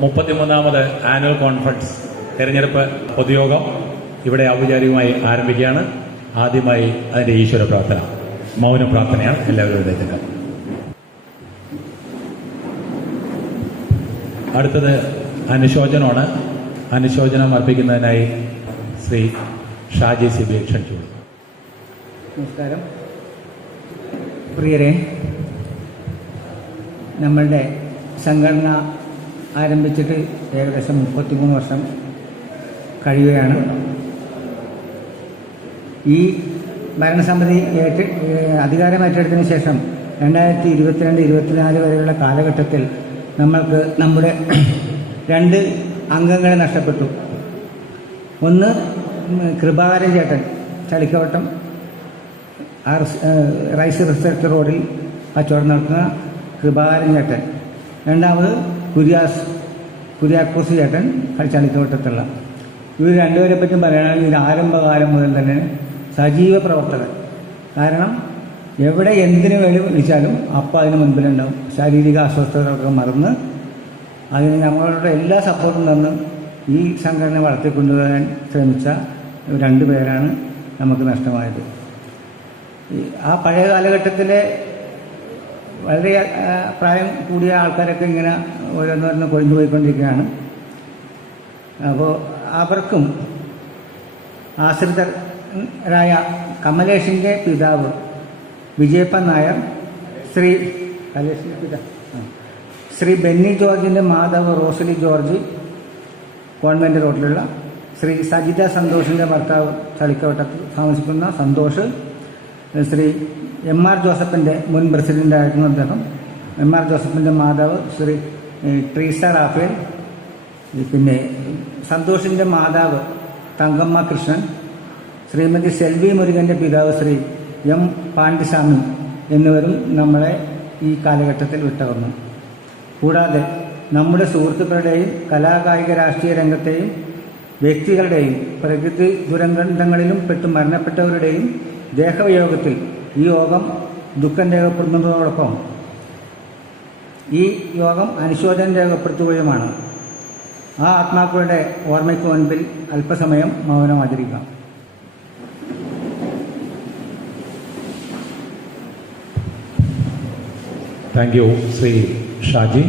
മുപ്പത്തിമൂന്നാമത് annual conference തെരഞ്ഞെടുപ്പ് പൊതുയോഗം ഇവിടെ ഔപചാരികമായി ആരംഭിക്കുകയാണ്. ആദ്യമായി അതിന്റെ ഈശ്വര പ്രാർത്ഥന മൗന പ്രാർത്ഥനയാണ് എല്ലാവരും എഴുന്നേറ്റുക അടുത്തത് അനുശോചനമാണ്. അനുശോചനം അർപ്പിക്കുന്നതിനായി ശ്രീ ഷാജി സി ബി ക്ഷണിച്ചു. നമസ്കാരം. പ്രിയരെ നമ്മളുടെ സംഘടന ആരംഭിച്ചിട്ട് ഏകദേശം മുപ്പത്തിമൂന്ന് വർഷം കഴിയുകയാണ്. ഈ ഭരണസമിതി ഏറ്റ ഏഹ് അധികാരം ഏറ്റെടുത്തതിന് ശേഷം രണ്ടായിരത്തി ഇരുപത്തിരണ്ട് ഇരുപത്തിനാല് വരെയുള്ള കാലഘട്ടത്തിൽ നമ്മൾക്ക് നമ്മുടെ രണ്ട് അംഗങ്ങളെ നഷ്ടപ്പെട്ടു. ഒന്ന് കൃപാകരൻ ചേട്ടൻ ചളിക്കവട്ടം റൈസ് റിസർച്ച് റോഡിൽ കച്ചവടം നടത്തുന്ന കൃപാകരൻ ചേട്ടൻ. രണ്ടാമത് കുര്യാസ് കുര്യാക്കോസ് ചേട്ടൻ ചളിക്കവട്ടത്തുള്ള ഇവർ രണ്ടുപേരെ പറ്റും പറയുകയാണെങ്കിൽ ഇത് ആരംഭകാലം മുതൽ തന്നെ സജീവ പ്രവർത്തകർ. കാരണം എവിടെ എന്തിനു വേണ്ടി വിളിച്ചാലും അപ്പം അതിന് മുൻപിലുണ്ടാവും. ശാരീരിക അസ്വസ്ഥതകളൊക്കെ മറന്ന് അതിന് നമ്മളുടെ എല്ലാ സപ്പോർട്ടും തന്ന് ഈ സംഘടന വളർത്തിക്കൊണ്ടുവരാൻ ശ്രമിച്ച രണ്ടു പേരാണ് നമുക്ക് നഷ്ടമായത്. ആ പഴയ കാലഘട്ടത്തിലെ വളരെ പ്രായം കൂടിയ ആൾക്കാരൊക്കെ ഇങ്ങനെ ഓരോന്നോരോന്ന് കൊഴിഞ്ഞു പോയിക്കൊണ്ടിരിക്കുകയാണ്. അപ്പോൾ അവർക്കും ആശ്രിതരായ കമലേഷിന്റെ പിതാവ് വിജയപ്പൻ നായർ ശ്രീ കമലേഷിന്റെ പിതാവ് ശ്രീ ബെന്നി ജോർജിന്റെ മാതാവ് റോസലി ജോർജ് കോൺവെന്റ് റോഡിലുള്ള ശ്രീ സജിത സന്തോഷിന്റെ ഭർത്താവ് ചളിക്കവട്ടത്ത് താമസിക്കുന്ന സന്തോഷ് ശ്രീ എം ആർ ജോസഫിന്റെ മുൻ പ്രസിഡന്റായിരുന്നു അദ്ദേഹം. എം ആർ ജോസഫിന്റെ മാതാവ് ശ്രീ ട്രീസ റാഫേൽ. പിന്നെ സന്തോഷിന്റെ മാതാവ് തങ്കമ്മ കൃഷ്ണൻ. ശ്രീമതി സെൽവി മുരുകന്റെ പിതാവ് ശ്രീ എം പാണ്ഡിസ്വാമി എന്നിവരും നമ്മളെ ഈ കാലഘട്ടത്തിൽ വിട്ടകന്നു. കൂടാതെ നമ്മുടെ സുഹൃത്തുക്കളുടെയും കലാകായിക രാഷ്ട്രീയ രംഗത്തെയും വ്യക്തികളുടെയും പ്രകൃതി ദുരന്തങ്ങളിലും പെട്ട് മരണപ്പെട്ടവരുടെയും ദേഹവിയോഗത്തിൽ ഈ യോഗം ദുഃഖം രേഖപ്പെടുത്തുന്നതോടൊപ്പം ഈ യോഗം അനുശോചനം രേഖപ്പെടുത്തുകയുമാണ്. ആ ആത്മാക്കളുടെ ഓർമ്മയ്ക്ക് മുൻപിൽ അല്പസമയം മൗനം ആചരിക്കാം. Thank you Shri Shaji.